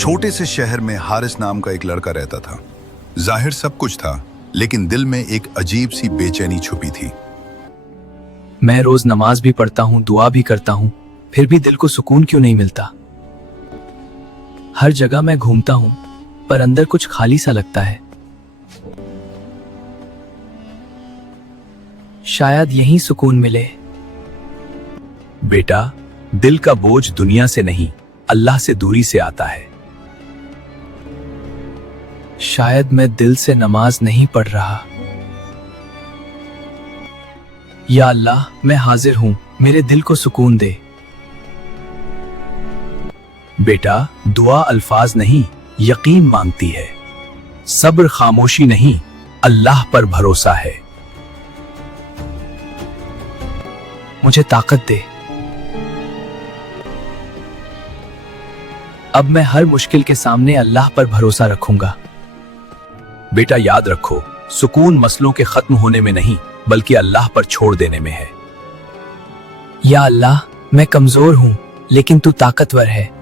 छोटे से शहर में हारिस नाम का एक लड़का रहता था। जाहिर सब कुछ था, लेकिन दिल में एक अजीब सी बेचैनी छुपी थी। मैं रोज नमाज भी पढ़ता हूँ, दुआ भी करता हूँ, फिर भी दिल को सुकून क्यों नहीं मिलता। हर जगह मैं घूमता हूँ, पर अंदर कुछ खाली सा लगता है। शायद यहीं सुकून मिले। बेटा, दिल का बोझ दुनिया से नहीं, अल्लाह से दूरी से आता है। शायद मैं दिल से नमाज नहीं पढ़ रहा। या अल्लाह, मैं हाजिर हूं, मेरे दिल को सुकून दे। बेटा, दुआ अल्फाज नहीं, यकीन मांगती है। सब्र खामोशी नहीं, अल्लाह पर भरोसा है। मुझे ताकत दे। अब मैं हर मुश्किल के सामने अल्लाह पर भरोसा रखूंगा। बेटा, याद रखो, सुकून मसलों के खत्म होने में नहीं, बल्कि अल्लाह पर छोड़ देने में है। या अल्लाह, मैं कमजोर हूं, लेकिन तू ताकतवर है।